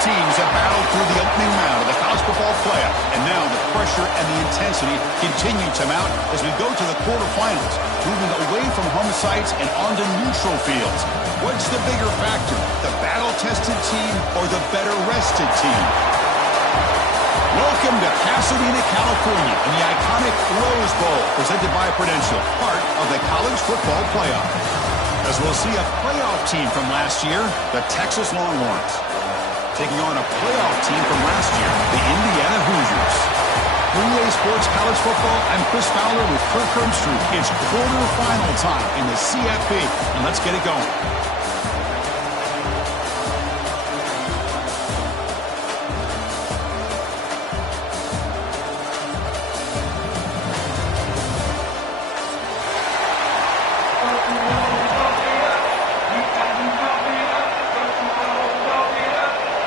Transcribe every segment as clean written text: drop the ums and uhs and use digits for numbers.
teams have battled through the opening round of the college football playoff, and now the pressure and the intensity continue to mount as we go to the quarterfinals, moving away from home sites and onto neutral fields. What's the bigger factor, the battle-tested team or the better-rested team? Welcome to Pasadena, California, in the iconic Rose Bowl, presented by Prudential, part of the college football playoff. As we'll see a playoff team from last year, the Texas Longhorns, taking on a playoff team from last year, the Indiana Hoosiers. Relay Sports College Football, I'm Chris Fowler with Kirk Herbstreit. It's quarterfinal time in the CFP, and let's get it going.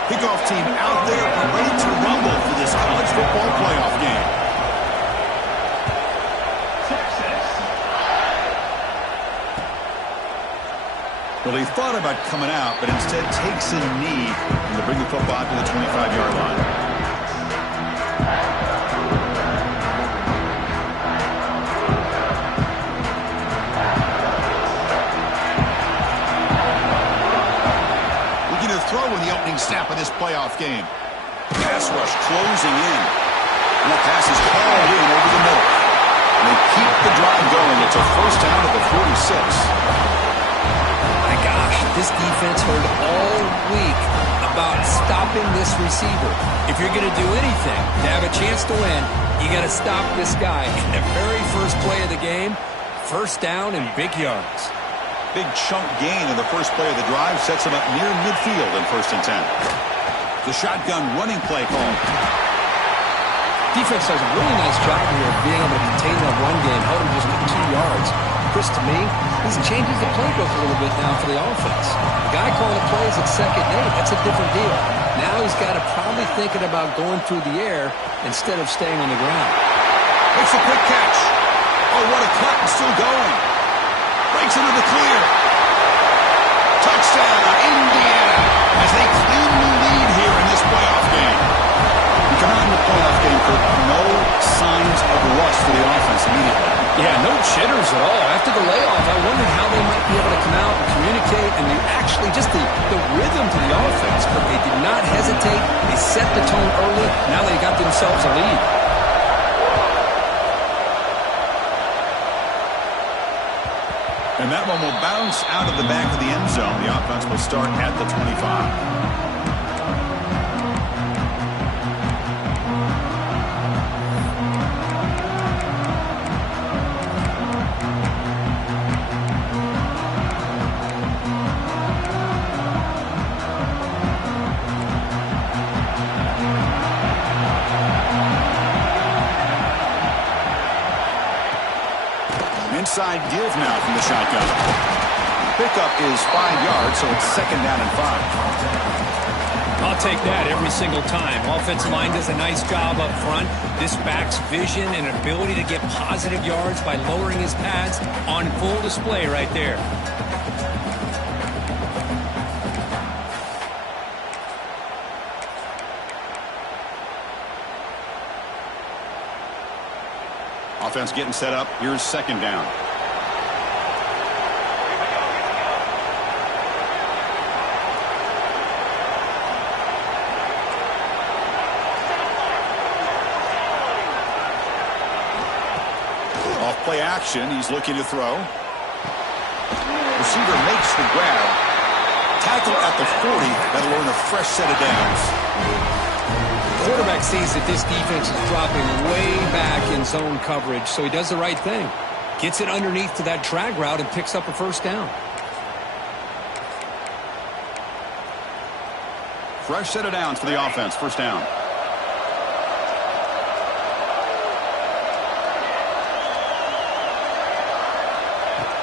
Kickoff team out there and ready to rumble for this college football playoff game. Well, he thought about coming out, but instead takes a knee to bring the football to the 25-yard line. Throw in the opening snap of this playoff game. Pass rush closing in. And that pass is hauled in over the middle. And they keep the drive going. It's a first down at the 46. My gosh, this defense heard all week about stopping this receiver. If you're going to do anything to have a chance to win, you got to stop this guy. In the very first play of the game, first down and big yards. Big chunk gain in the first play of the drive sets him up near midfield in 1st and 10. The shotgun running play call. Defense does a really nice job here of being able to contain that run game, held him just 2 yards. Chris, to me, this changes the playbook a little bit now for the offense. The guy calling the plays at 2nd and 8, that's a different deal. Now he's got to probably thinking about going through the air instead of staying on the ground. Makes a quick catch. Oh, what a cut, and still going. Breaks into the clear. Touchdown, Indiana, as they cleanly lead here in this playoff game. We come out in the playoff game for no signs of rust for the offense immediately. Yeah, no jitters at all. After the layoff, I wondered how they might be able to come out and communicate and actually just the rhythm to the offense. But they did not hesitate. They set the tone early. Now they got themselves a lead. And that one will bounce out of the back of the end zone. The offense will start at the 25. Inside give now from the shotgun. Pickup is 5 yards, so it's 2nd down and 5. I'll take that every single time. Offensive line does a nice job up front. This back's vision and ability to get positive yards by lowering his pads on full display right there. Offense getting set up. Here's 2nd down. Off play action. He's looking to throw. Receiver makes the grab. Tackle at the 40. That'll earn a fresh set of downs. Quarterback sees that this defense is dropping way back in zone coverage, so he does the right thing. Gets it underneath to that drag route and picks up a first down. Fresh set of downs for the offense. First down.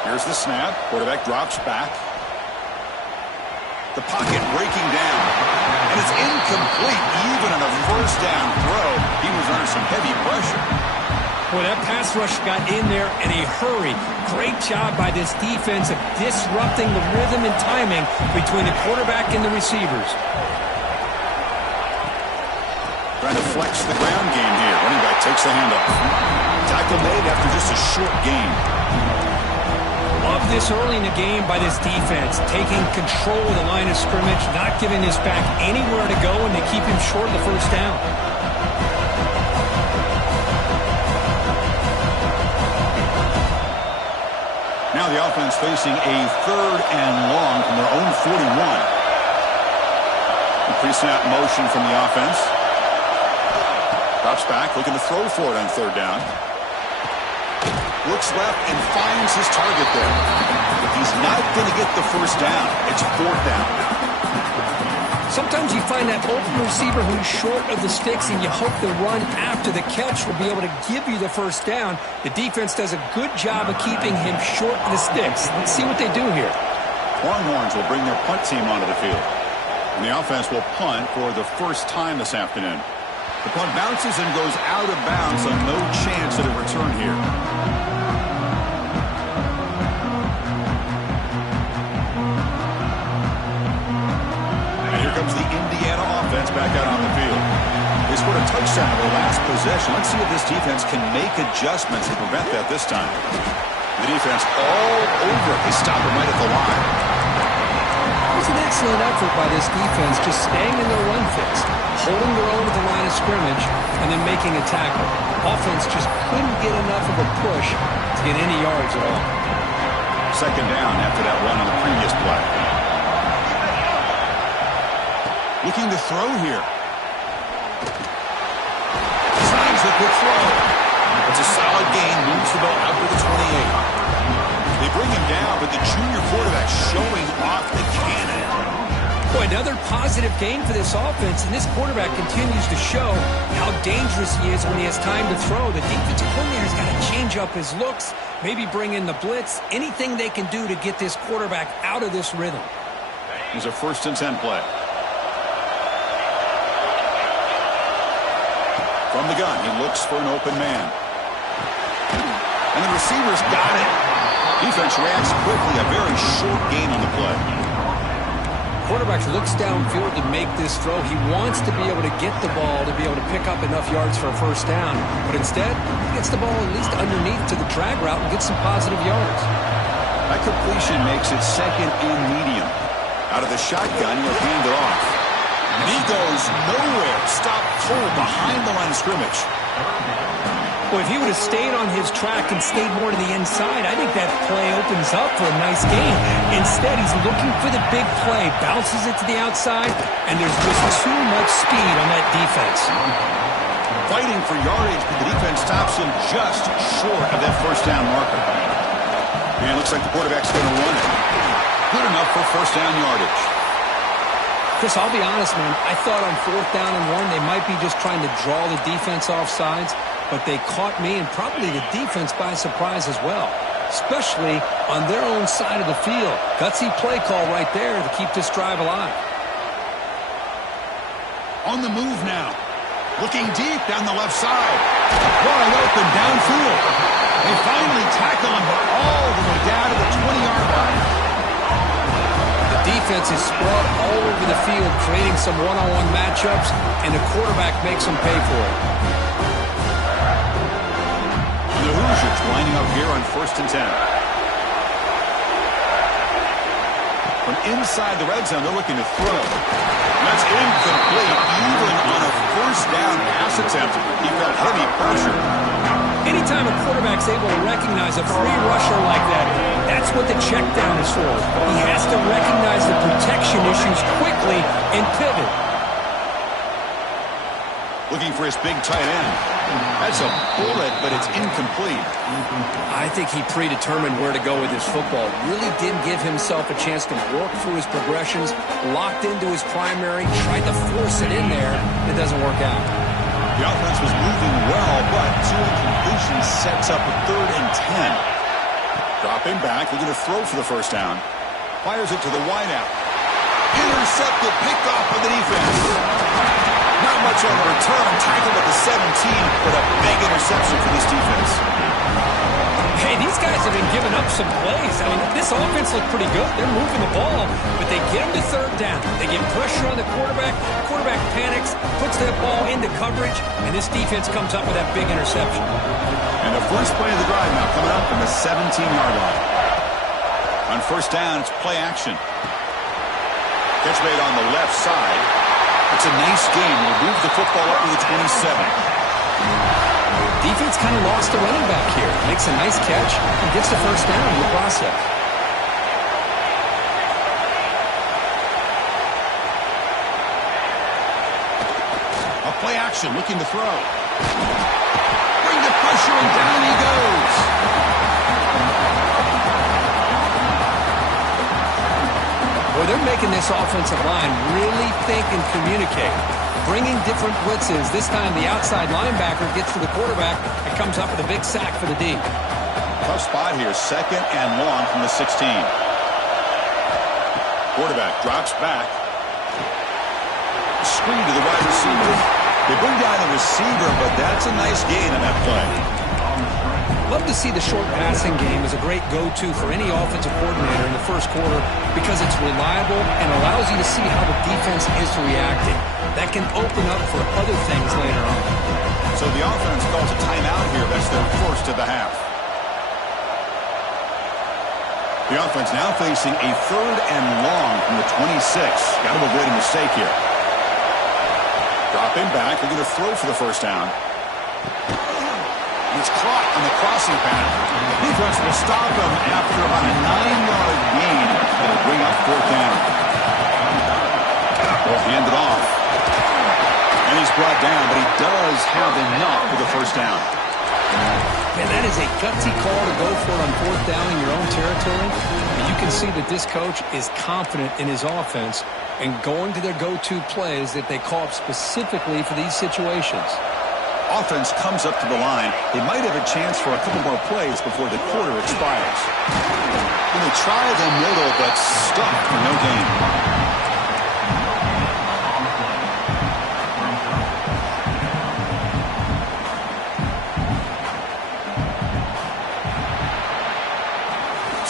Here's the snap. Quarterback drops back. The pocket breaking down. And it's incomplete. Even on a first down throw, he was under some heavy pressure. Boy, that pass rush got in there in a hurry. Great job by this defense of disrupting the rhythm and timing between the quarterback and the receivers. Trying to flex the ground game here. Running back takes the handoff. Tackle made after just a short gain. Love this early in the game by this defense. Taking control of the line of scrimmage, not giving this back anywhere to go, and they keep him short of the first down. Now the offense facing a 3rd and long from their own 41. Pre-snap motion from the offense. Drops back, looking to throw for it on 3rd down. Looks left and finds his target there. He's not going to get the first down. It's 4th down. Sometimes you find that open receiver who's short of the sticks, and you hope the run after the catch will be able to give you the first down. The defense does a good job of keeping him short of the sticks. Let's see what they do here. Longhorns will bring their punt team onto the field. And the offense will punt for the first time this afternoon. The punt bounces and goes out of bounds, so no chance at a return here. And here comes the Indiana offense back out on the field. They scored a touchdown in their last possession. Let's see if this defense can make adjustments to prevent that this time. The defense all over it. They stop him right at the line. It was an excellent effort by this defense, just staying in their run fix, holding their own at the line of scrimmage, and then making a tackle. Offense just couldn't get enough of a push to get any yards at all. 2nd down after that run on the previous play. Looking to throw here. Signs the quick throw. It's a solid gain, moves the ball out to the 28. They bring him down, but the junior quarterback showing off the cannon. Boy, another positive gain for this offense, and this quarterback continues to show how dangerous he is when he has time to throw. The defensive coordinator's got to change up his looks, maybe bring in the blitz, anything they can do to get this quarterback out of this rhythm. Here's a 1st and 10 play. From the gun, he looks for an open man. And the receiver's got it. Defense reacts quickly, a very short gain on the play. Quarterback looks downfield to make this throw. He wants to be able to get the ball to be able to pick up enough yards for a first down. But instead, he gets the ball at least underneath to the drag route and gets some positive yards. That completion makes it 2nd and medium. Out of the shotgun, he'll hand it off. And he goes nowhere. Stop cold behind the line of scrimmage. Well, if he would have stayed on his track and stayed more to the inside, I think that play opens up for a nice gain. Instead, he's looking for the big play, bounces it to the outside, and there's just too much speed on that defense. Fighting for yardage, but the defense stops him just short of that first down marker. And it looks like the quarterback's going to run it. Good enough for first down yardage. Chris, I'll be honest, man. I thought on 4th down and 1, they might be just trying to draw the defense off sides, but they caught me and probably the defense by surprise as well, especially on their own side of the field. Gutsy play call right there to keep this drive alive. On the move now. Looking deep down the left side. Wide open downfield. They finally tackle him all the way down to the 20-yard line. Defense is spread all over the field, creating some one-on-one matchups, and the quarterback makes them pay for it. The Hoosiers lining up here on 1st and 10. From inside the red zone, they're looking to throw. That's incomplete, even on a first down pass attempt. He felt heavy pressure. Anytime a quarterback's able to recognize a free rusher like that, that's what the check down is for. He has to recognize the protection issues quickly and pivot. Looking for his big tight end. That's a bullet, but it's incomplete. I think he predetermined where to go with his football. Really didn't give himself a chance to work through his progressions, locked into his primary, tried to force it in there. It doesn't work out. The offense was moving well, but 2 incompletions sets up a 3rd and 10. Dropping back, looking to throw for the first down. Fires it to the wideout. Intercepted, picked off by the defense. Not much on the return. Tackled at the 17, but a big interception for this defense. Hey, these guys have been giving up some plays. I mean, this offense looked pretty good. They're moving the ball, but they get them to third down. They get pressure on the quarterback. Quarterback panics, puts that ball into coverage, and this defense comes up with that big interception. And the first play of the drive now coming up from the 17-yard line. On first down, it's play action. Catch made on the left side. It's a nice game. We'll move the football up to the 27. Defense kind of lost the running back here. Makes a nice catch and gets the first down in the process. A play action, looking to throw. Bring the pressure, and down he goes. Boy, they're making this offensive line really think and communicate. Bringing different blitzes. This time the outside linebacker gets to the quarterback and comes up with a big sack for the D. Tough spot here, second and long from the 16. Quarterback drops back. Screen to the wide receiver. They bring down the receiver, but that's a nice gain on that play. Love to see the short passing game as a great go-to for any offensive coordinator in the first quarter because it's reliable and allows you to see how the defense is reacting. That can open up for other things later on. So the offense calls a timeout here. That's their first of the half. The offense now facing a third and long from the 26. Got to avoid a mistake here. Dropping back. They're going to throw for the first down. It's caught on the crossing path. The defense will stop him after about a 9-yard gain. It'll bring up fourth down. Will hand it off. And he's brought down, but he does have enough for the first down. Man, that is a gutsy call to go for it on fourth down in your own territory. And you can see that this coach is confident in his offense and going to their go-to plays that they call up specifically for these situations. Offense comes up to the line. They might have a chance for a couple more plays before the quarter expires. And they try the middle, but stuck for no gain.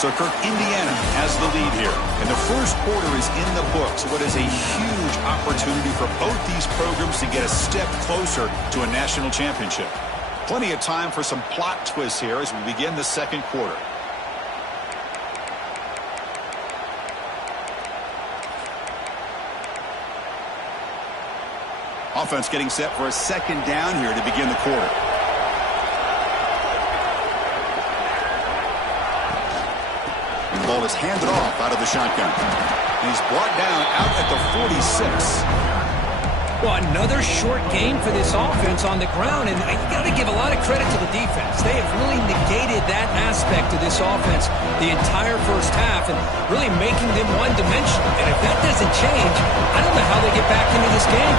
So, Kirk, Indiana has the lead here. And the first quarter is in the books. What is a huge opportunity for both these programs to get a step closer to a national championship. Plenty of time for some plot twists here as we begin the second quarter. Offense getting set for a second down here to begin the quarter. The ball is handed off out of the shotgun. And he's brought down out at the 46. Well, another short game for this offense on the ground, and you got to give a lot of credit to the defense. They have really negated that aspect of this offense the entire first half and really making them one-dimensional. And if that doesn't change, I don't know how they get back into this game.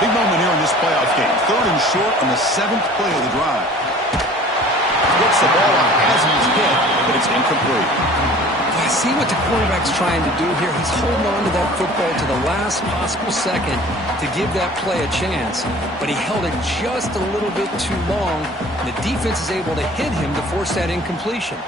Big moment here in this playoff game. Third and short on the 7th play of the drive. Gets the ball on as he's hit, but it's incomplete. I see what the quarterback's trying to do here. He's holding on to that football to the last possible second to give that play a chance. But he held it just a little bit too long. And the defense is able to hit him to force that incompletion.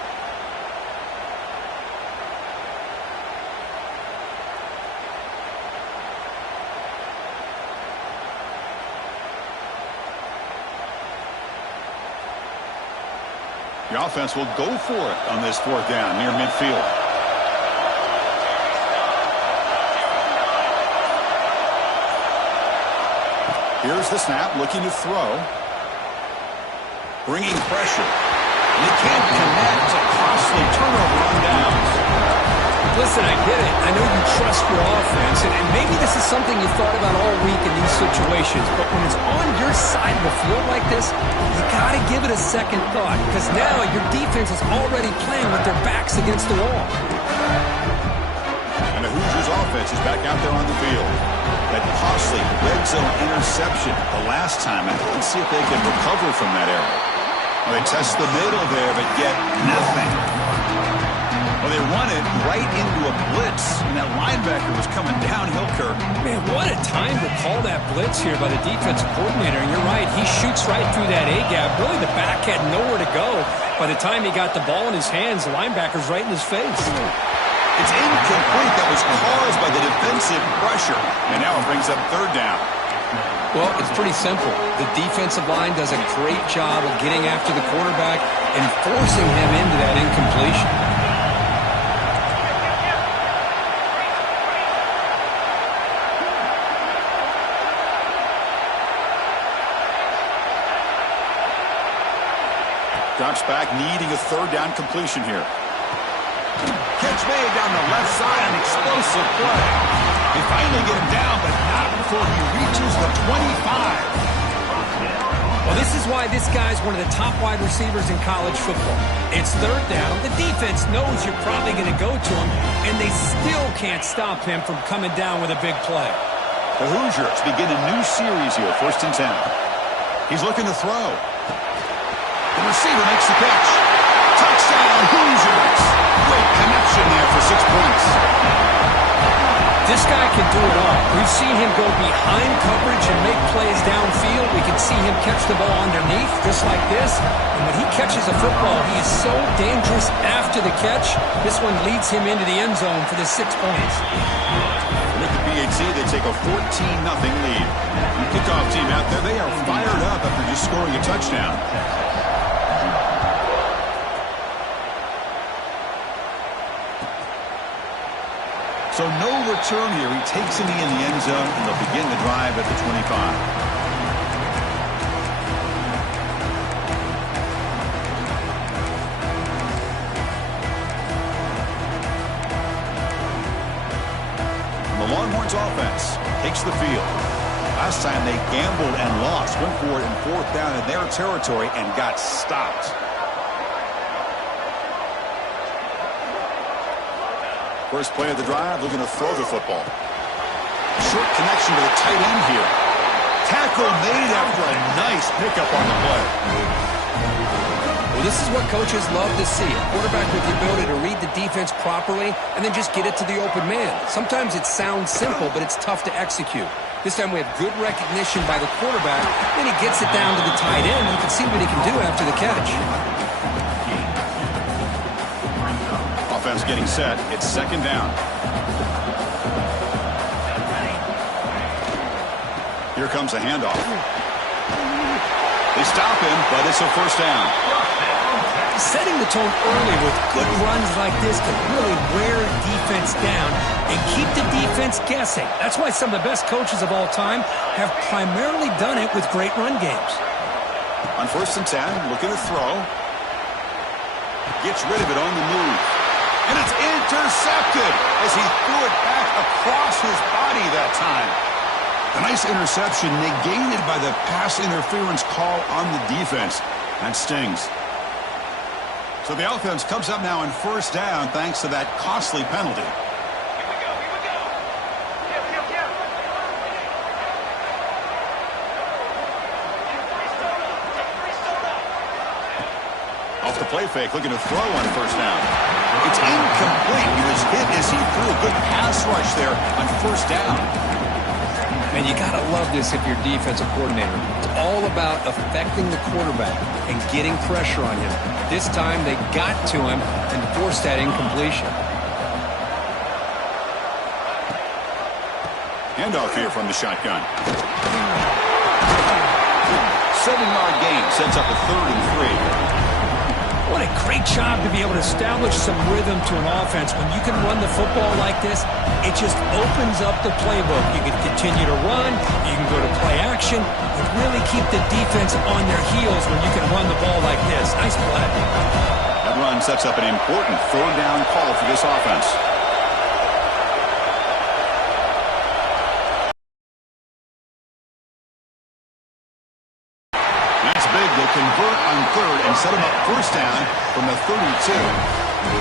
The offense will go for it on this fourth down near midfield. Here's the snap, looking to throw. Bringing pressure. And he can't connect. A costly turnover on downs. Listen, I get it. I know you trust your offense, and maybe this is something you thought about all week in these situations, but when it's on your side of the field like this, you got to give it a second thought, because now your defense is already playing with their backs against the wall. And the Hoosiers offense is back out there on the field. That costly red zone interception the last time. Let's see if they can recover from that error. Well, they test the middle there, but get nothing. Well, they run it right into a blitz, and that linebacker was coming downhill, Kirk. Man, what a time to call that blitz here by the defensive coordinator. And you're right, he shoots right through that A-gap. Really, the back had nowhere to go. By the time he got the ball in his hands, the linebacker's right in his face. It's incomplete. That was caused by the defensive pressure. And now it brings up third down. Well, it's pretty simple. The defensive line does a great job of getting after the quarterback and forcing him into that incompletion. Drops back, needing a third down completion here. Catch made down the left side, an explosive play. They finally get him down, but not before he reaches the 25. Well, this is why this guy's one of the top wide receivers in college football. It's third down. The defense knows you're probably going to go to him, and they still can't stop him from coming down with a big play. The Hoosiers begin a new series here, 1st and 10. He's looking to throw. The receiver makes the catch. Touchdown, Hoosiers. Great connection there for 6 points. This guy can do it all. We've seen him go behind coverage and make plays downfield. We can see him catch the ball underneath, just like this. And when he catches a football, he is so dangerous after the catch. This one leads him into the end zone for the 6 points. With the PHC, they take a 14-0 lead. The kickoff team out there, they are fired up after just scoring a touchdown. So no return here. He takes him in the end zone, and they'll begin the drive at the 25. And the Longhorns offense takes the field. Last time they gambled and lost, went for it in 4th down in their territory and got stopped. First play of the drive, looking to throw the football. Short connection to the tight end here. Tackle made after a nice pickup on the play. Well, this is what coaches love to see. A quarterback with the ability to read the defense properly and then just get it to the open man. Sometimes it sounds simple, but it's tough to execute. This time we have good recognition by the quarterback. Then he gets it down to the tight end. You can see what he can do after the catch. Offense getting set. It's 2nd down. Here comes a handoff. They stop him, but it's a 1st down. Setting the tone early with good runs like this can really wear defense down and keep the defense guessing. That's why some of the best coaches of all time have primarily done it with great run games. On 1st and 10, looking to throw. Gets rid of it on the move. And it's intercepted as he threw it back across his body that time. A nice interception negated by the pass interference call on the defense. That stings. So the offense comes up now in 1st down thanks to that costly penalty. Off the play fake, looking to throw on 1st down. It's incomplete. He was hit as he threw a good pass rush there on 1st down. And you got to love this if you're a defensive coordinator. It's all about affecting the quarterback and getting pressure on him. This time they got to him and forced that incompletion. Handoff here from the shotgun. 7-yard gain sets up a 3rd and 3. What a great job to be able to establish some rhythm to an offense. When you can run the football like this, it just opens up the playbook. You can continue to run, you can go to play action, and really keep the defense on their heels when you can run the ball like this. Nice play. That run sets up an important 3rd down call for this offense. Convert on 3rd and set him up 1st down from the 32.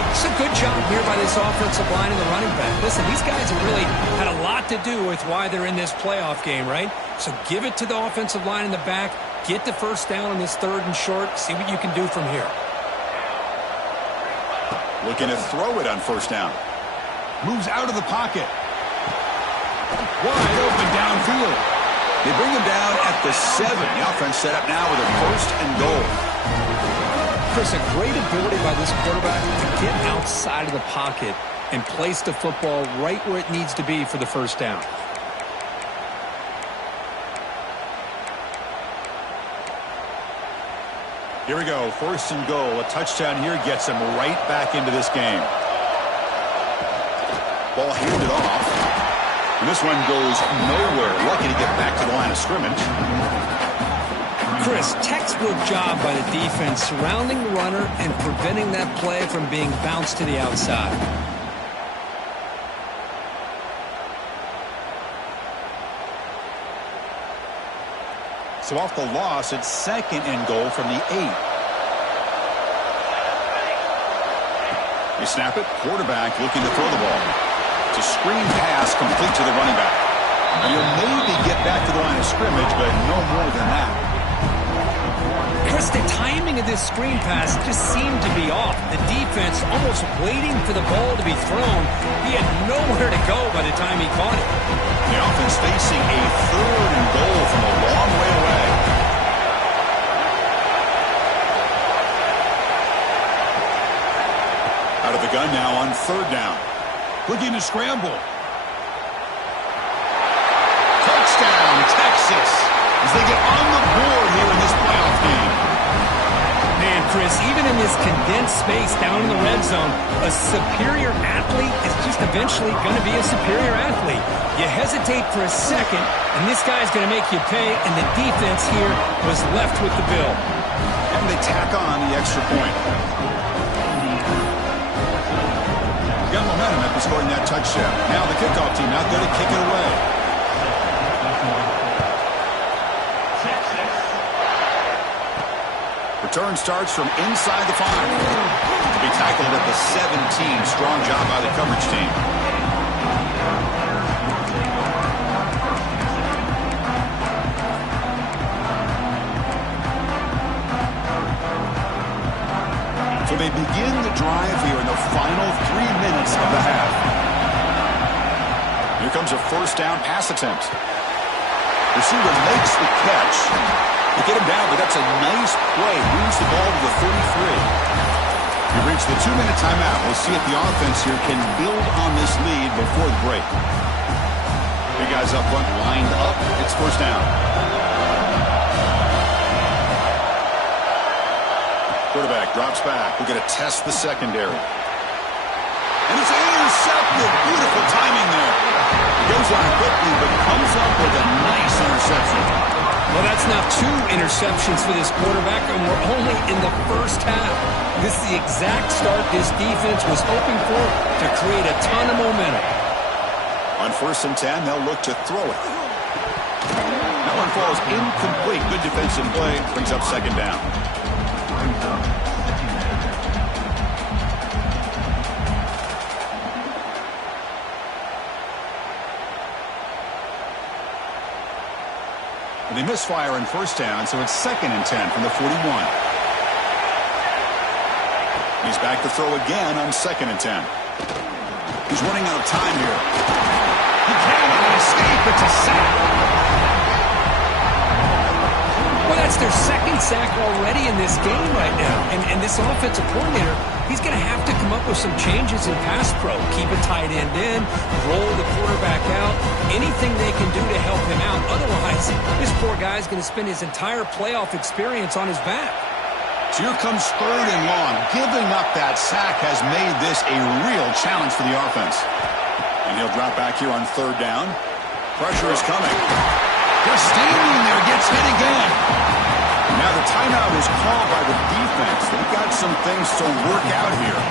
It's a good job here by this offensive line and the running back. Listen, these guys have really had a lot to do with why they're in this playoff game, right? So give it to the offensive line in the back. Get the 1st down on this 3rd and short. See what you can do from here. Looking to throw it on first down. Moves out of the pocket. Wide open downfield. They bring him down at the 7. The offense set up now with a first and goal. Chris, a great ability by this quarterback to get outside of the pocket and place the football right where it needs to be for the first down. Here we go, first and goal. A touchdown here gets him right back into this game. Ball handed off. And this one goes nowhere. Lucky to get back to the line of scrimmage. Chris, textbook job by the defense surrounding the runner and preventing that play from being bounced to the outside. So off the loss, it's second and goal from the 8. You snap it, quarterback looking to throw the ball. It's a screen pass complete to the running back. And you'll maybe get back to the line of scrimmage, but no more than that. Chris, the timing of this screen pass just seemed to be off. The defense almost waiting for the ball to be thrown. He had nowhere to go by the time he caught it. The offense facing a third and goal from a long way away. Out of the gun now on third down. Looking to scramble. Touchdown, Texas, as they get on the board here in this playoff game. Man, Chris, even in this condensed space down in the red zone, a superior athlete is just eventually going to be a superior athlete. You hesitate for a second, and this guy's going to make you pay, and the defense here was left with the bill. And they tack on the extra point. Got momentum after scoring that touchdown. Now the kickoff team out there to kick it away. Return starts from inside the 5. To be tackled at the 17. Strong job by the coverage team. So they begin the drive here in the final 3 minutes of the half. Here comes a first down pass attempt. Receiver makes the catch. They get him down, but that's a nice play. Moves the ball to the 33. We reach the 2-minute timeout. We'll see if the offense here can build on this lead before the break. Big guys up front lined up. It's first down. Quarterback drops back. We're going to test the secondary. And it's intercepted. Beautiful timing there. He goes on quickly, but comes up with a nice interception. Well, that's now 2 interceptions for this quarterback, and we're only in the first half. This is the exact start this defense was hoping for to create a ton of momentum. On first and 10, they'll look to throw it. That one falls incomplete. Good defensive play. Brings up second down. They misfire on first down, so it's second and 10 from the 41. He's back to throw again on second and 10. He's running out of time here. He cannot escape. It's a sack. Well, that's their second sack already in this game right now. And this offensive coordinator, he's going to have to come up with some changes in pass pro. Keep a tight end in, roll the quarterback out, anything they can do to help him out. Otherwise, this poor guy's going to spend his entire playoff experience on his back. So here comes third and long. Giving up that sack has made this a real challenge for the offense. And he'll drop back here on third down. Pressure is coming. They're standing there, gets hit again. Now the timeout is called by the defense. They've got some things to work out here.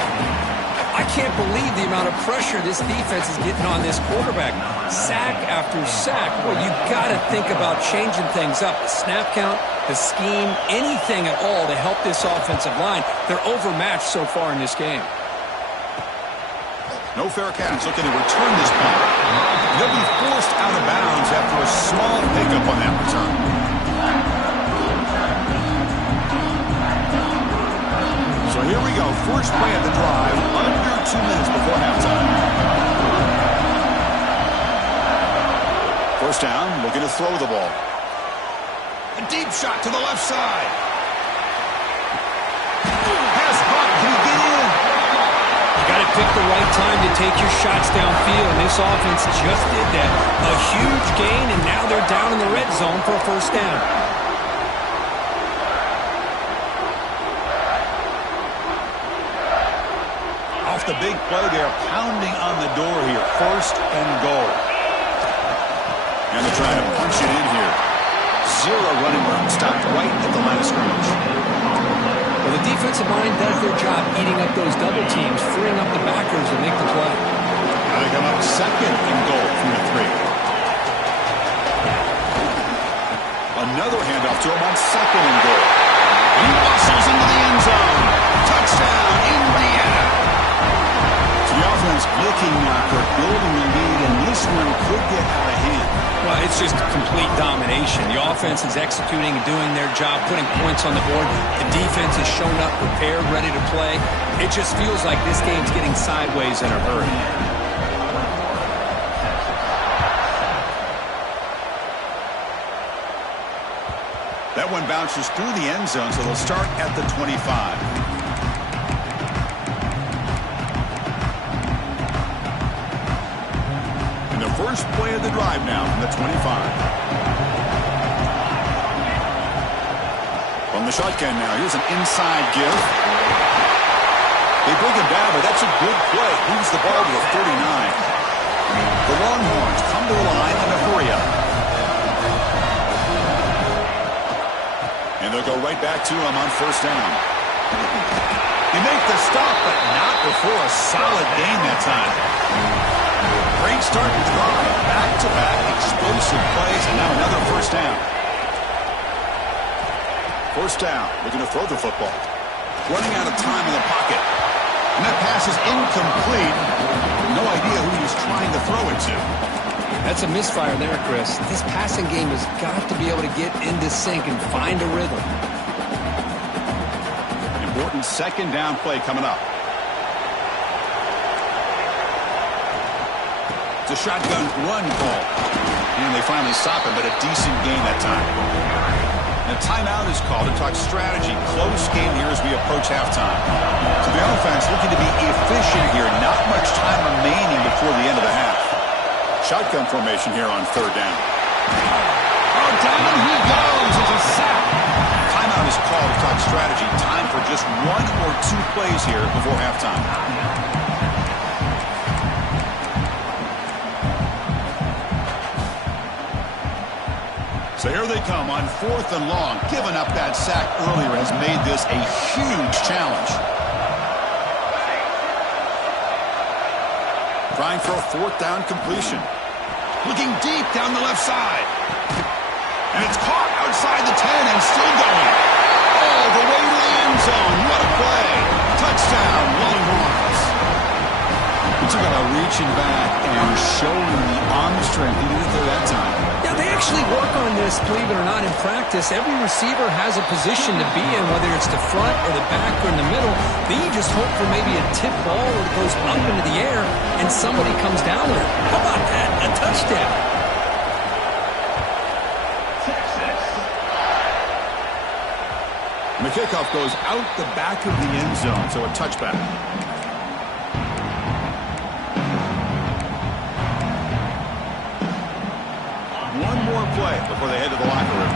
I can't believe the amount of pressure this defense is getting on this quarterback. Sack after sack. Well, you got to think about changing things up. The snap count, the scheme, anything at all to help this offensive line. They're overmatched so far in this game. No fair catch. Looking to return this ball. They'll be forced out of bounds after a small pickup on that return. So here we go. first play of the drive, under 2 minutes before halftime. First down, looking to throw the ball. A deep shot to the left side. Has Hunt. Can he get in? You got to pick the right time to take your shots downfield, and this offense just did that. A huge gain, and now they're down in the red zone for a first down. Off the big play, they're pounding on the door here. First and goal. And they're trying to punch it in here. Zero running room. Stopped right at the line of scrimmage. Well, the defensive line does their job eating up those double teams, freeing up the backers to make the play. Now they come up second and goal from the 3. Another handoff to him on second and goal. He muscles into the end zone. Touchdown, Indiana. So the offense looking for building the lead, and this one could get out of hand. Well, it's just complete domination. The offense is executing and doing their job, putting points on the board. The defense has shown up prepared, ready to play. It just feels like this game's getting sideways in a hurry. That one bounces through the end zone, so they'll start at the 25. First play of the drive now from the 25. From the shotgun now, here's an inside give. They bring him down, but that's a good play. Moves the ball to the 39. The Longhorns come to the line in a hurry up. And they'll go right back to him on first down. They make the stop, but not before a solid gain that time. Great start to drive. Back-to-back explosive plays, and now another first down. First down, looking to throw the football. Running out of time in the pocket. And that pass is incomplete. No idea who he's trying to throw it to. That's a misfire there, Chris. This passing game has got to be able to get into sync and find a rhythm. Important second down play coming up. It's a shotgun run call. And they finally stop him, but a decent gain that time. And a timeout is called to talk strategy. Close game here as we approach halftime. So the offense looking to be efficient here. Not much time remaining before the end of the half. Shotgun formation here on third down. Oh, down he goes. It's a sack. Timeout is called to talk strategy. Time for just 1 or 2 plays here before halftime. So here they come on fourth and long. Giving up that sack earlier has made this a huge challenge. Trying for a fourth down completion. Looking deep down the left side. And it's caught outside the 10 and still going. All the way to the end zone. What a play. Touchdown, Longhorns. He took out reaching back and showing the arm strength he needed there that time. Yeah, they actually work on this, believe it or not, in practice. Every receiver has a position to be in, whether it's the front or the back or in the middle. Then you just hope for maybe a tip ball that goes up into the air and somebody comes down with it. How about that? A touchdown. And the kickoff goes out the back of the end zone, so a touchback. One more play before they head to the locker room.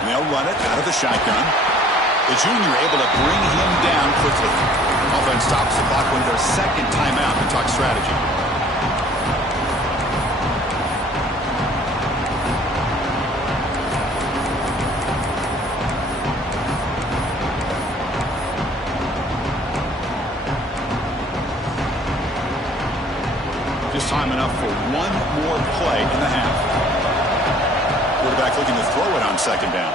And they'll run it out of the shotgun. The junior able to bring him down quickly. Offense stops the clock with their second timeout to talk strategy. Time enough for one more play in the half. Quarterback looking to throw it on second down.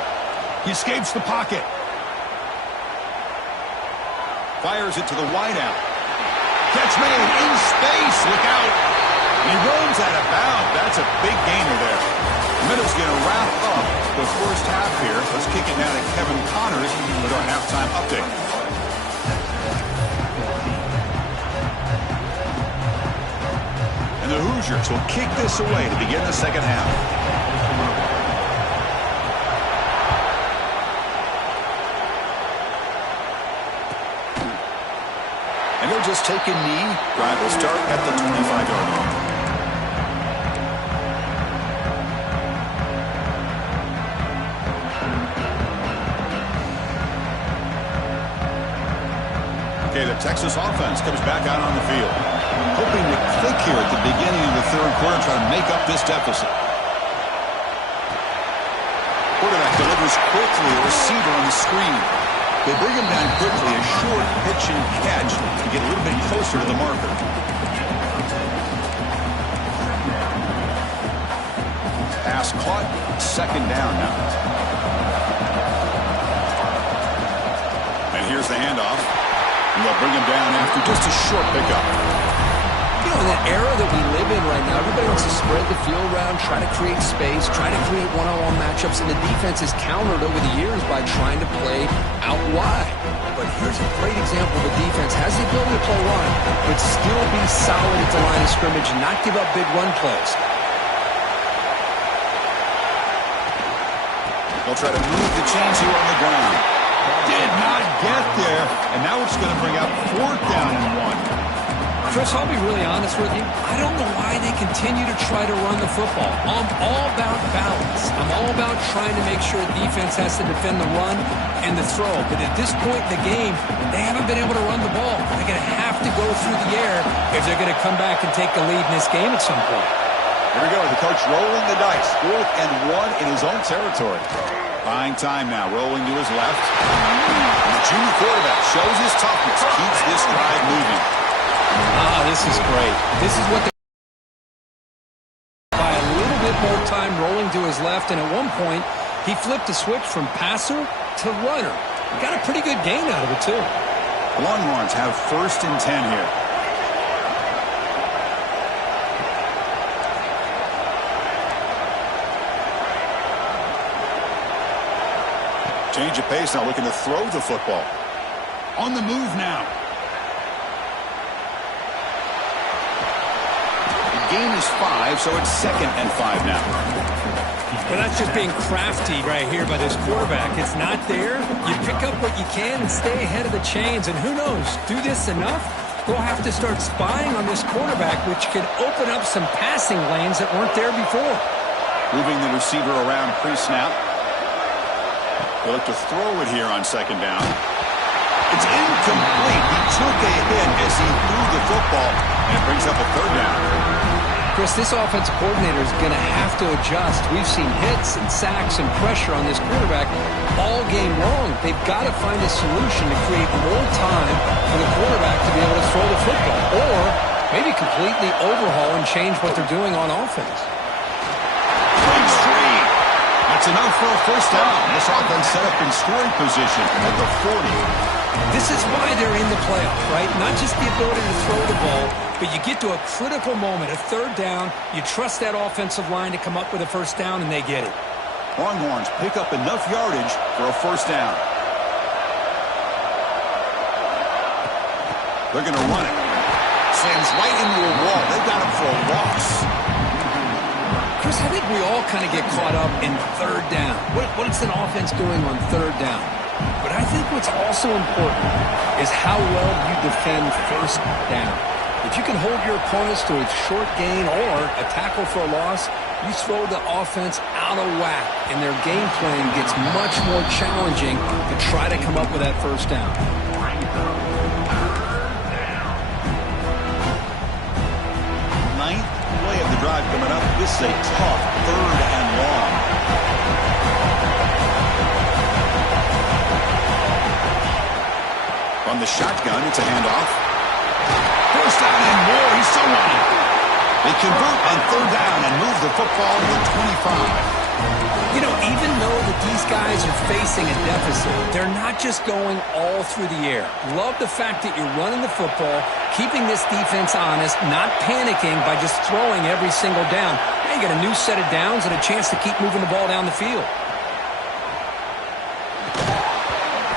He escapes the pocket. Fires it to the wideout. Catch made in space. Look out. And he runs out of bounds. That's a big gainer there. Middle's going to wrap up the first half here. Let's kick it now to Kevin Connors with our halftime update. And the Hoosiers will kick this away to begin the second half. And they'll just take a knee. Drive will start at the 25-yard line. Okay, the Texas offense comes back out on the field. Hoping to click here at the beginning of the third quarter, try to make up this deficit. Quarterback delivers quickly, a receiver on the screen. They bring him down quickly, a short pitch and catch to get a little bit closer to the marker. Pass caught, second down now. And here's the handoff. And they'll bring him down after just a short pickup. You know, in the era that we live in right now, everybody wants to spread the field around, try to create space, try to create one-on-one matchups, and the defense has countered over the years by trying to play out wide. But here's a great example of a defense has the ability to play wide, but still be solid at the line of scrimmage and not give up big run plays. They'll try to move the chains here on the ground. Did not get there, and now it's going to bring up fourth down and 1. Chris, I'll be really honest with you. I don't know why they continue to try to run the football. I'm all about balance. I'm all about trying to make sure defense has to defend the run and the throw. But at this point in the game, they haven't been able to run the ball. They're going to have to go through the air if they're going to come back and take the lead in this game at some point. Here we go. The coach rolling the dice. 4th and 1 in his own territory. Buying time now. Rolling to his left. And the junior quarterback shows his toughness. Keeps this drive moving. This is great. This is what they by a little bit more time rolling to his left, and at one point he flipped a switch from passer to runner. Got a pretty good gain out of it too. Longhorns have 1st and 10 here. Change of pace now, looking to throw the football. On the move now. Gain is 5, so it's 2nd and 5 now. Well, that's just being crafty right here by this quarterback. It's not there. You pick up what you can and stay ahead of the chains. And who knows, do this enough, we'll have to start spying on this quarterback, which could open up some passing lanes that weren't there before. Moving the receiver around pre-snap. They look to throw it here on 2nd down. It's incomplete. He took a hit as he threw the football, and it brings up a 3rd down. Chris, this offensive coordinator is going to have to adjust. We've seen hits and sacks and pressure on this quarterback all game long. They've got to find a solution to create more time for the quarterback to be able to throw the football, or maybe completely overhaul and change what they're doing on offense. Big screen. That's enough for a 1st down. This offense set up in scoring position at the 40. This is why they're in the playoff, right? Not just the ability to throw the ball, but you get to a critical moment, a 3rd down. You trust that offensive line to come up with a 1st down, and they get it. Longhorns pick up enough yardage for a 1st down. They're going to run it. Slams right into a wall. They got him for a loss. Chris, I think we all kind of get caught up in 3rd down. What's an offense doing on 3rd down? But I think what's also important is how well you defend 1st down. If you can hold your opponents to a short gain or a tackle for a loss, you throw the offense out of whack, and their game plan gets much more challenging to try to come up with that 1st down. 9th play of the drive coming up. This is a tough 3rd and long. From the shotgun, it's a handoff. 1st down and more. He's still running. They convert on 3rd down and move the football to the 25. You know, even though that these guys are facing a deficit, they're not just going all through the air. Love the fact that you're running the football, keeping this defense honest, not panicking by just throwing every single down. Now you got a new set of downs and a chance to keep moving the ball down the field.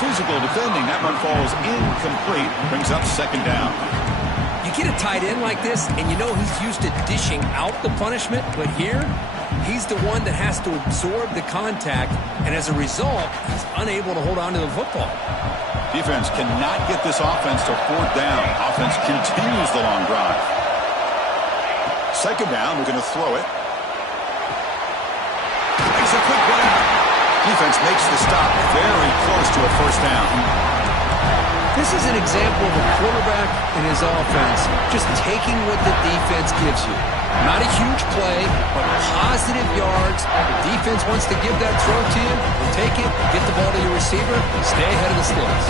physical defending. That one falls incomplete. Brings up second down. You get a tight end like this, and you know he's used to dishing out the punishment, but here, he's the one that has to absorb the contact, and as a result, he's unable to hold on to the football. Defense cannot get this offense to fourth down. Offense continues the long drive. Second down, we're going to throw it. Makes a quick run out. Defense makes the stop very close to a first down. This is an example of a quarterback and his offense just taking what the defense gives you. Not a huge play, but positive yards. The defense wants to give that throw to you. Take it, get the ball to your receiver, stay ahead of the sticks.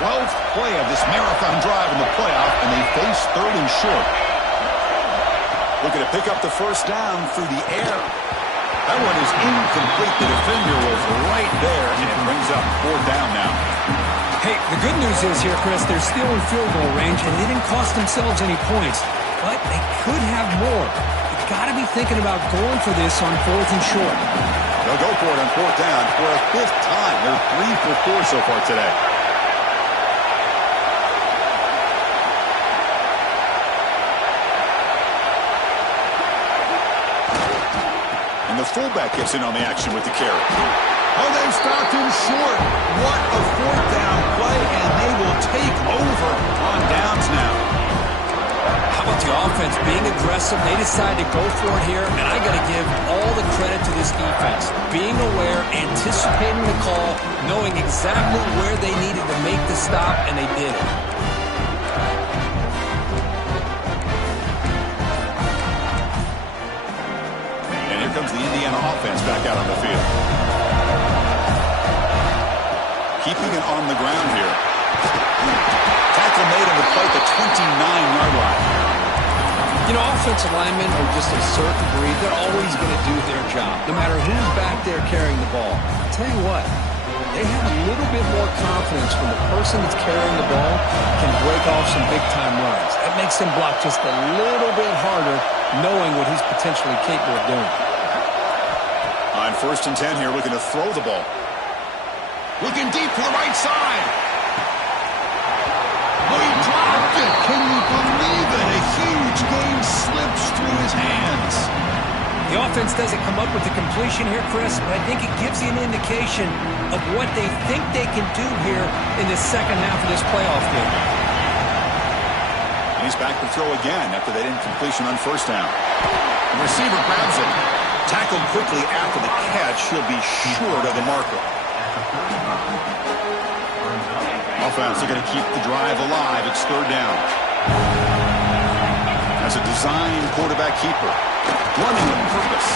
12th play of this marathon drive in the playoff, and they face third and short. Looking to pick up the first down through the air. That one is incomplete. The defender was right there, and it brings up fourth down now. Hey, the good news is here, Chris, they're still in field goal range, and they didn't cost themselves any points. But they could have more. You've got to be thinking about going for this on fourth and short. They'll go for it on fourth down for a fifth time. They're 3 for 4 so far today. And the fullback gets in on the action with the carry. Oh, they've stopped him short. What a fourth down play, and they will take over on downs now. How about the offense being aggressive? They decide to go for it here, and I got to give all the credit to this defense. Being aware, anticipating the call, knowing exactly where they needed to make the stop, and they did it. And here comes the Indiana offense back out on the field. Keeping it on the ground here. Tackle made on the play at the 29-yard line. You know, offensive linemen are just a certain breed. They're always going to do their job, no matter who's back there carrying the ball. I'll tell you what, they have a little bit more confidence when the person that's carrying the ball can break off some big-time runs. That makes them block just a little bit harder, knowing what he's potentially capable of doing. On first and 10 here, looking to throw the ball. Looking deep to the right side. Oh, he dropped it. Can you believe it? A huge game slips through his hands. The offense doesn't come up with the completion here, Chris, but I think it gives you an indication of what they think they can do here in the second half of this playoff game. And he's back to throw again after that incompletion on first down. The receiver grabs it. Tackled quickly after the catch. He'll be short of the marker. Offense, they're going to keep the drive alive. It's third down. As a design quarterback keeper, running with purpose.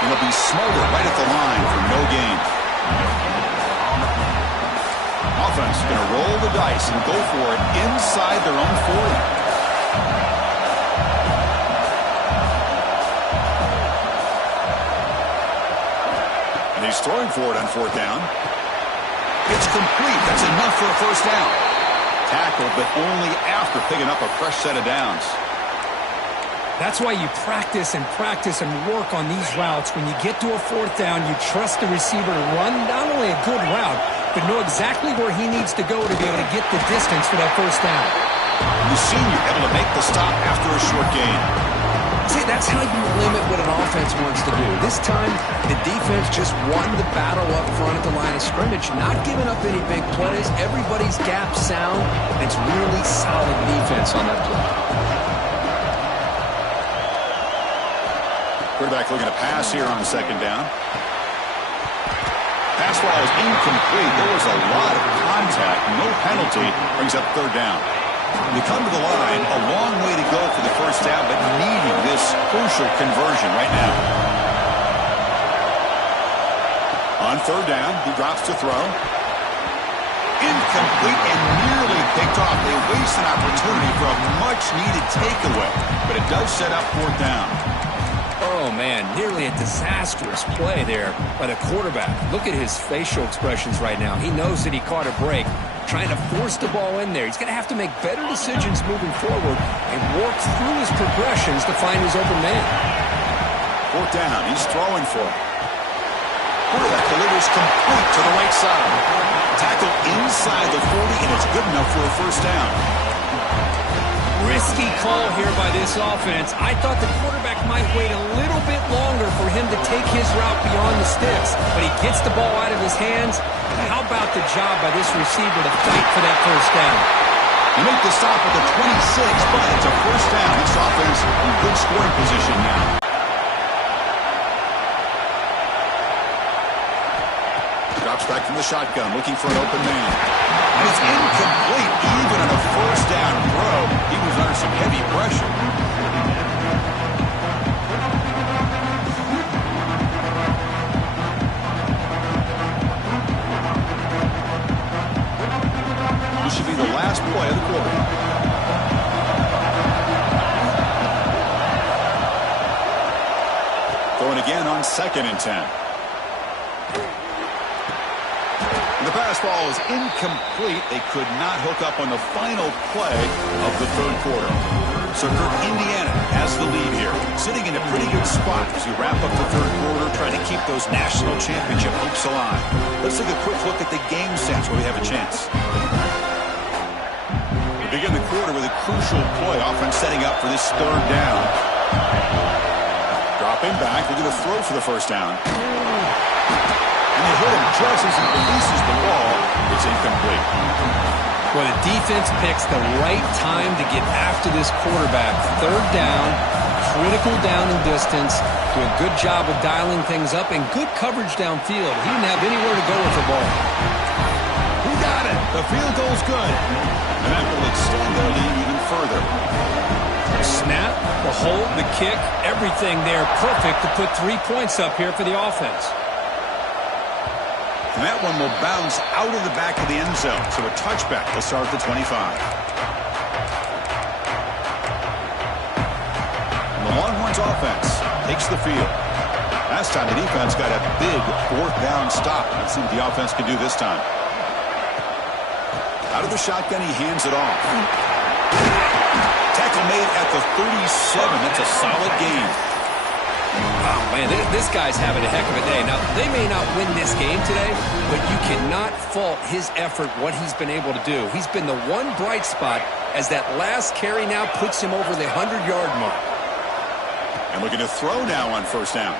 And he'll be smothered right at the line for no gain. Offense going to roll the dice and go for it inside their own 40. And he's throwing for it on fourth down. It's complete. That's enough for a first down. Tackled, but only after picking up a fresh set of downs. That's why you practice and work on these routes. When you get to a fourth down, you trust the receiver to run not only a good route, but know exactly where he needs to go to be able to get the distance for that first down. The senior able to make the stop after a short gain. See, that's how you limit what an offense wants to do. This time, the defense just won the battle up front at the line of scrimmage, not giving up any big plays. Everybody's gap sound. It's really solid defense on that play. Quarterback looking to pass here on second down. Pass ball is incomplete. There was a lot of contact. No penalty. Brings up third down. You come to the line, a long way to go for the first down, but needing this crucial conversion right now. On third down, he drops to throw. Incomplete and nearly picked off. They waste an opportunity for a much-needed takeaway, but it does set up fourth down. Oh, man, nearly a disastrous play there by the quarterback. Look at his facial expressions right now. He knows that he caught a break, trying to force the ball in there. He's going to have to make better decisions moving forward and work through his progressions to find his open man. Fourth down, he's throwing for it. Quarterback delivers complete to the right side. Tackle inside the 40, and it's good enough for a first down. Risky call here by this offense. I thought the quarterback might wait a little bit longer for him to take his route beyond the sticks, but he gets the ball out of his hands. How about the job by this receiver to fight for that first down? They make the stop at the 26, but it's a first down. This offense in good scoring position now. Drops back from the shotgun, looking for an open man. And it's incomplete, even on a first down throw. He was under some heavy pressure. This should be the last play of the quarter. Throwing again on 2nd and 10. The pass ball is incomplete. They could not hook up on the final play of the third quarter. So Indiana has the lead here, sitting in a pretty good spot as we wrap up the third quarter, trying to keep those national championship hopes alive. Let's take a quick look at the game sense where we have a chance. We begin the quarter with a crucial play, offense setting up for this third down. Dropping back, we're going to throw for the first down. And they hit him just as he releases the ball. It's incomplete. Well, the defense picks the right time to get after this quarterback. Third down, critical down and distance. Do a good job of dialing things up and good coverage downfield. He didn't have anywhere to go with the ball. He got it. The field goal's good. And that will extend their lead even further. Snap, the hold, the kick, everything there perfect to put 3 points up here for the offense. And that one will bounce out of the back of the end zone. So a touchback will start at the 25. And the Longhorns offense takes the field. Last time the defense got a big fourth down stop. Let's see what the offense can do this time. Out of the shotgun, he hands it off. Tackle made at the 37. That's a solid gain. Wow, man, this guy's having a heck of a day. Now, they may not win this game today, but you cannot fault his effort, what he's been able to do. He's been the one bright spot as that last carry now puts him over the 100-yard mark. And looking to throw now on first down.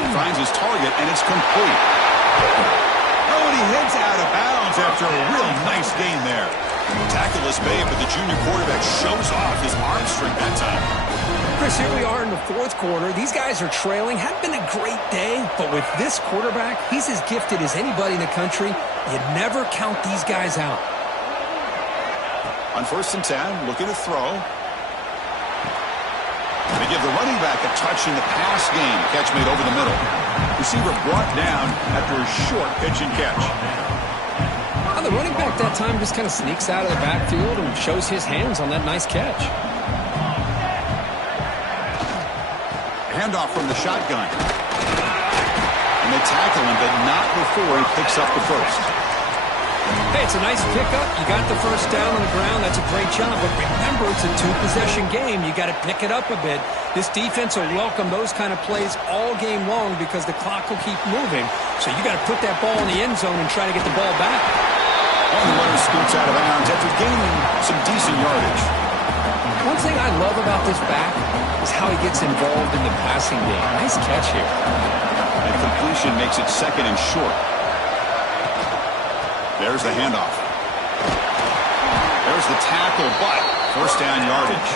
He finds his target, and it's complete. Oh, and he heads out of bounds after a real nice gain there. Tackle is made, but the junior quarterback shows off his arm strength that time. Chris, here we are in the fourth quarter. These guys are trailing. Hadn't been a great day, but with this quarterback, he's as gifted as anybody in the country. You never count these guys out. On 1st and 10, looking to throw. They give the running back a touch in the pass game. Catch made over the middle. Receiver brought down after a short pitch and catch. Now the running back that time just kind of sneaks out of the backfield and shows his hands on that nice catch. Handoff from the shotgun. And they tackle him, but not before he picks up the first. Hey, it's a nice pickup. You got the first down on the ground. That's a great job. But remember, it's a two-possession game. You got to pick it up a bit. This defense will welcome those kind of plays all game long because the clock will keep moving. So you got to put that ball in the end zone and try to get the ball back. And the runner scoots out of bounds after gaining some decent yardage. One thing I love about this back is how he gets involved in the passing game. Nice catch here. And completion makes it 2nd and short. There's the handoff. There's the tackle, but first down yardage.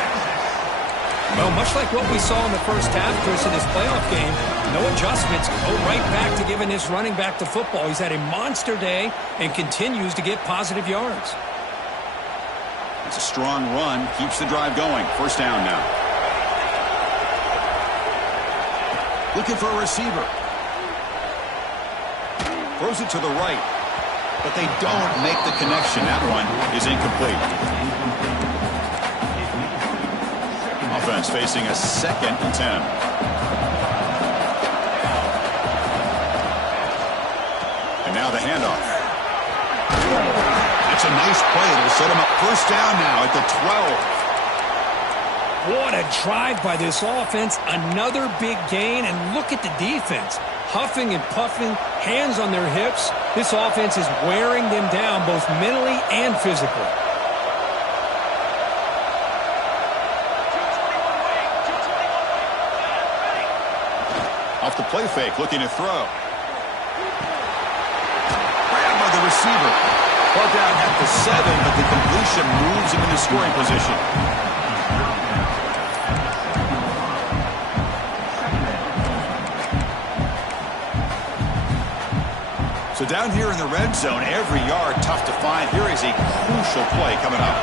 Well, much like what we saw in the first half, Chris, in this playoff game, no adjustments. Go right back to giving this running back the football. He's had a monster day and continues to get positive yards. It's a strong run. Keeps the drive going. First down now. Looking for a receiver. Throws it to the right. But they don't make the connection. That one is incomplete. Offense facing a 2nd and 10. And now the handoff. That's a nice play. It'll set him up first down now at the 12. What a drive by this offense. Another big gain. And look at the defense. Huffing and puffing, hands on their hips. This offense is wearing them down both mentally and physically. Off the play fake, looking to throw. Grabbed by the receiver. Ball down at the 7, but the completion moves him into scoring position. So down here in the red zone, every yard tough to find. Here is a crucial play coming up.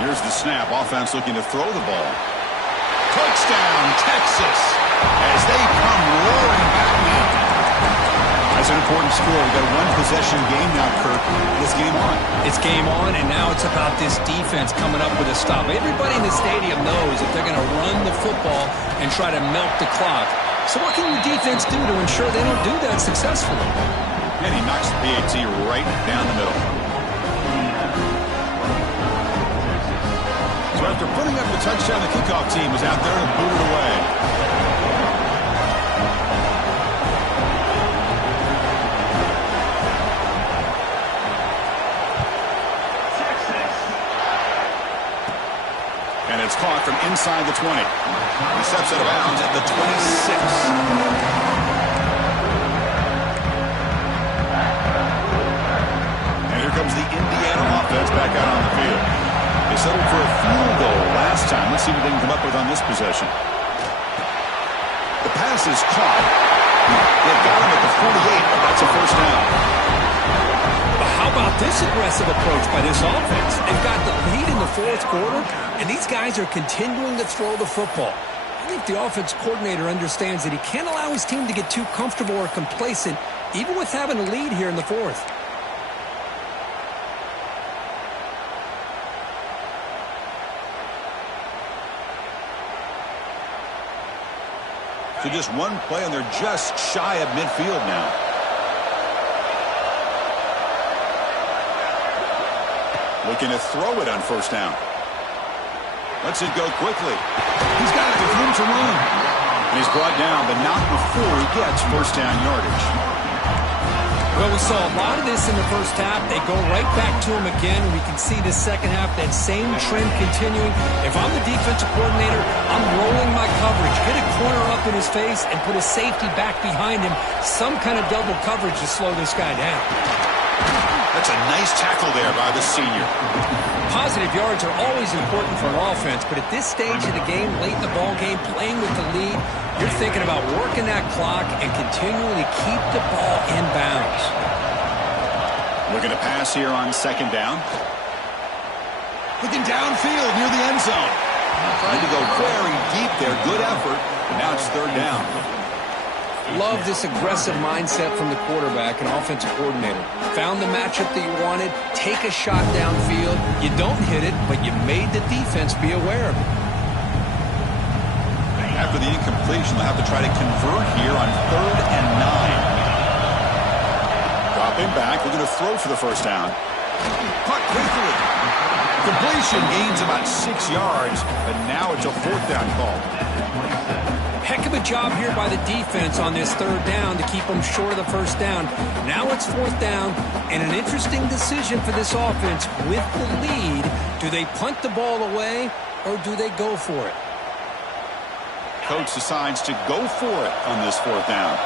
Here's the snap. Offense looking to throw the ball. Touchdown, Texas, as they come roaring back now. That's an important score. We've got a one-possession game now, Kirk. It's game on. It's game on, and now it's about this defense coming up with a stop. Everybody in the stadium knows that they're going to run the football and try to milk the clock. So what can your defense do to ensure they don't do that successfully? And he knocks the PAT right down the middle. So after putting up the touchdown, the kickoff team was out there to boot it away. And it's caught from inside the 20. He steps out of bounds at the 26. And here comes the Indiana offense back out on the field. They settled for a field goal last time. Let's see what they can come up with on this possession. The pass is caught. They've got him at the 48, but that's a first down. How about this aggressive approach by this offense? They've got the lead in the fourth quarter, and these guys are continuing to throw the football. I think the offense coordinator understands that he can't allow his team to get too comfortable or complacent, even with having a lead here in the fourth. So just one play, and they're just shy of midfield now. Looking to throw it on first down. Lets it go quickly. He's got it with room to run. And he's brought down, but not before he gets first down yardage. Well, we saw a lot of this in the first half. They go right back to him again. We can see the second half, that same trend continuing. If I'm the defensive coordinator, I'm rolling my coverage. Get a corner up in his face and put a safety back behind him. Some kind of double coverage to slow this guy down. That's a nice tackle there by the senior. Positive yards are always important for an offense, but at this stage of the game, late in the ball game, playing with the lead, you're thinking about working that clock and continuing to keep the ball in bounds. Looking to pass here on second down. Looking downfield near the end zone. Trying to go very deep there. Good effort. And now it's third down. Love this aggressive mindset from the quarterback and offensive coordinator. Found the matchup that you wanted. Take a shot downfield. You don't hit it, but you made the defense be aware of it. After the incompletion, they'll have to try to convert here on 3rd and 9. Dropping back. We're going to throw for the first down. Caught quickly. Completion gains about 6 yards, but now it's a fourth down call. Heck of a job here by the defense on this third down to keep them short of the first down. Now it's fourth down, and an interesting decision for this offense with the lead. Do they punt the ball away, or do they go for it? Coach decides to go for it on this fourth down.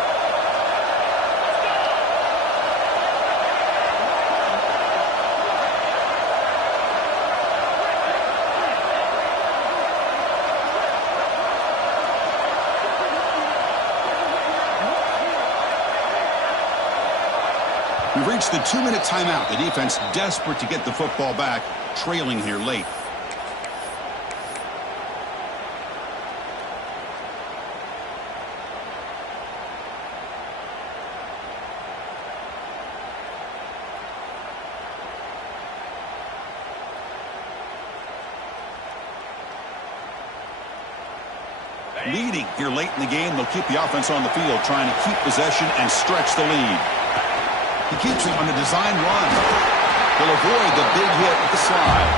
We've reached the 2-minute timeout. The defense desperate to get the football back, trailing here late. Leading here late in the game, they'll keep the offense on the field, trying to keep possession and stretch the lead. He keeps it on the design run. He'll avoid the big hit with the slide.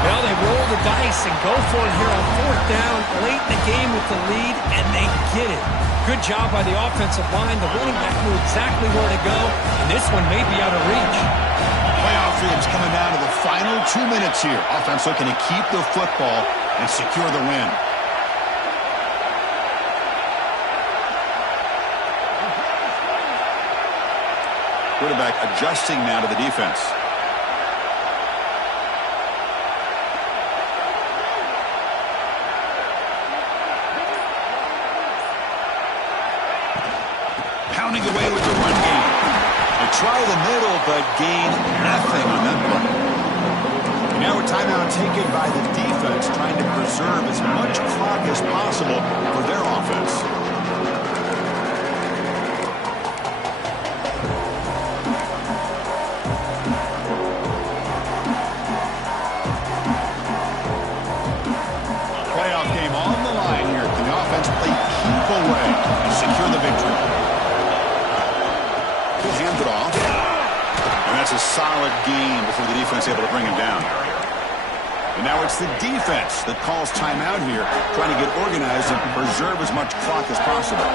Well, they roll the dice and go for it here on fourth down, late in the game with the lead, and they get it. good job by the offensive line. The running back knew exactly where to go, and this one may be out of reach. Playoff games coming down to the final 2 minutes here. Offense looking to keep the football and secure the win. Quarterback adjusting now to the defense. Pounding away with the run game. They try the middle, but gain nothing on that play. And now a timeout taken by the defense, trying to preserve as much clock as possible for their offense. Playoff game on the line here. Can the offense play keep away and secure the victory? He'll hand it off. And that's a solid game before the defense able to bring him down. And now it's the defense that calls timeout here, trying to get organized and preserve as much clock as possible.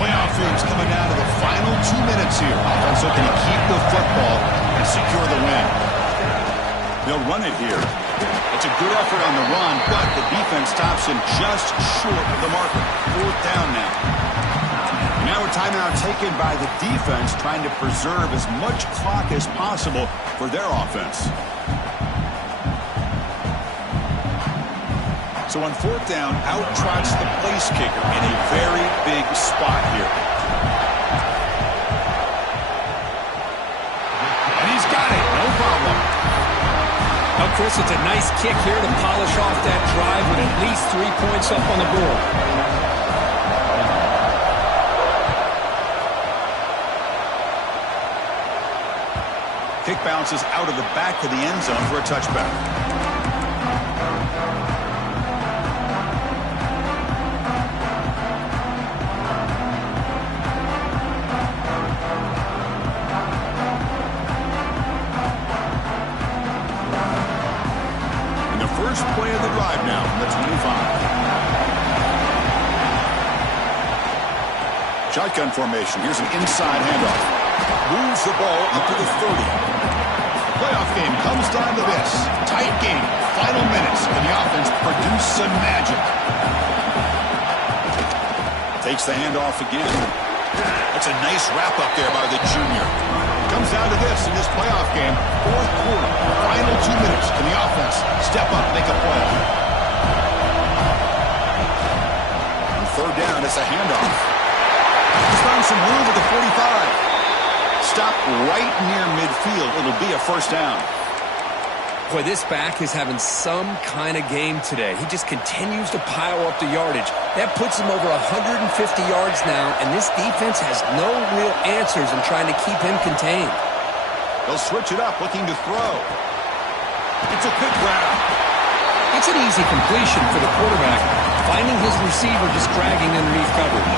Playoff games coming down to the final 2 minutes here. Offense looking to keep the football and secure the win. They'll run it here. It's a good effort on the run, but the defense stops him just short of the marker. 4th down now. Now a timeout taken by the defense, trying to preserve as much clock as possible for their offense. So on 4th down, out trots the place kicker in a very big spot here. And he's got it, no problem. Now, Chris, it's a nice kick here to polish off that drive with at least 3 points up on the board. Kick bounces out of the back of the end zone for a touchback. First play of the drive now from the 25. Shotgun formation. Here's an inside handoff. Moves the ball up to the 30. The playoff game comes down to this. Tight game. Final minutes. Can the offense produce some magic? Takes the handoff again. That's a nice wrap up there by the junior. Comes down to this in this playoff game. 4th quarter. Final 2 minutes. Can the offense step up, make a play? On 3rd down, it's a handoff. He's found some room at the 45. Stop right near midfield. It'll be a 1st down. Boy, this back is having some kind of game today. He just continues to pile up the yardage. That puts him over 150 yards now, and this defense has no real answers in trying to keep him contained. They'll switch it up, looking to throw. It's a quick grab. It's an easy completion for the quarterback, finding his receiver just dragging underneath coverage.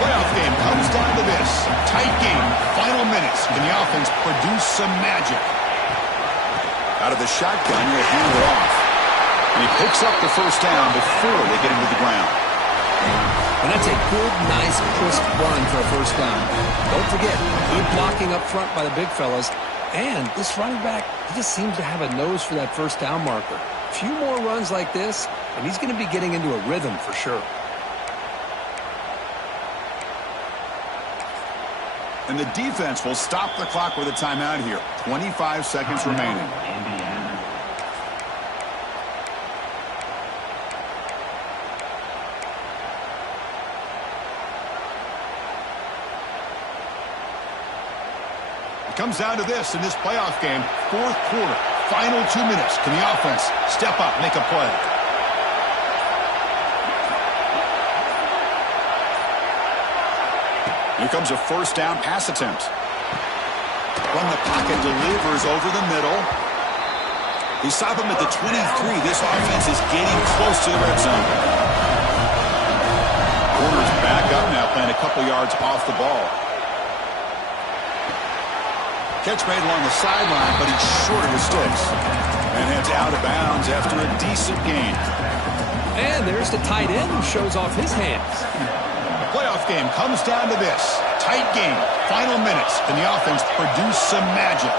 Playoff game comes down to this. Tight game, final minutes. Can the offense produce some magic? Out of the shotgun, he'll hand it off. And he picks up the 1st down before they get him to the ground. And that's a good, nice, crisp run for a 1st down. Don't forget, good blocking up front by the big fellas. And this running back, he just seems to have a nose for that 1st down marker. A few more runs like this, and he's going to be getting into a rhythm for sure. And the defense will stop the clock with a timeout here. 25 seconds remaining. It comes down to this in this playoff game. 4th quarter, final 2 minutes. Can the offense step up, make a play? Here comes a 1st down pass attempt. From the pocket, delivers over the middle. They stop him at the 23. This offense is getting close to the red zone. Corner's back up now, playing a couple yards off the ball. Catch made along the sideline, but he's short of the sticks. And out of bounds after a decent gain. And there's the tight end who shows off his hands. The playoff game comes down to this. Tight game, final minutes, and the offense produced some magic.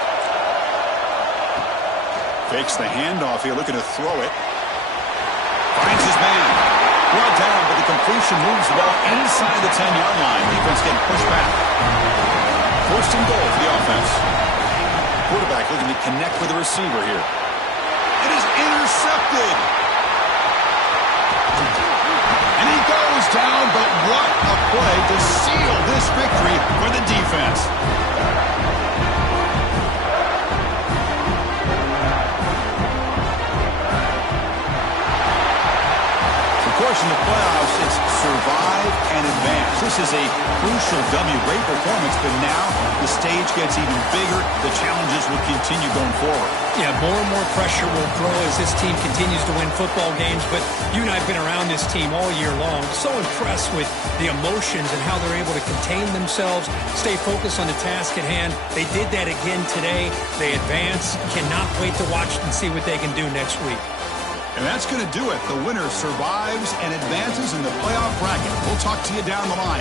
Fakes the handoff here, looking to throw it. Finds his man. Brought down, but the completion moves the ball inside the 10-yard line. Defense getting pushed back. First and goal for the offense. Quarterback looking to connect with the receiver here. It is intercepted. And he goes down, but what a play to seal this victory for the defense. Of course, in the playoffs, it's survive and advance. This is a crucial W. Great performance, but now the stage gets even bigger. The challenges will continue going forward. Yeah, more and more pressure will grow as this team continues to win football games, but you and I have been around this team all year long. So impressed with the emotions and how they're able to contain themselves, stay focused on the task at hand. They did that again today. They advance. Cannot wait to watch and see what they can do next week. And that's going to do it. The winner survives and advances in the playoff bracket. We'll talk to you down the line.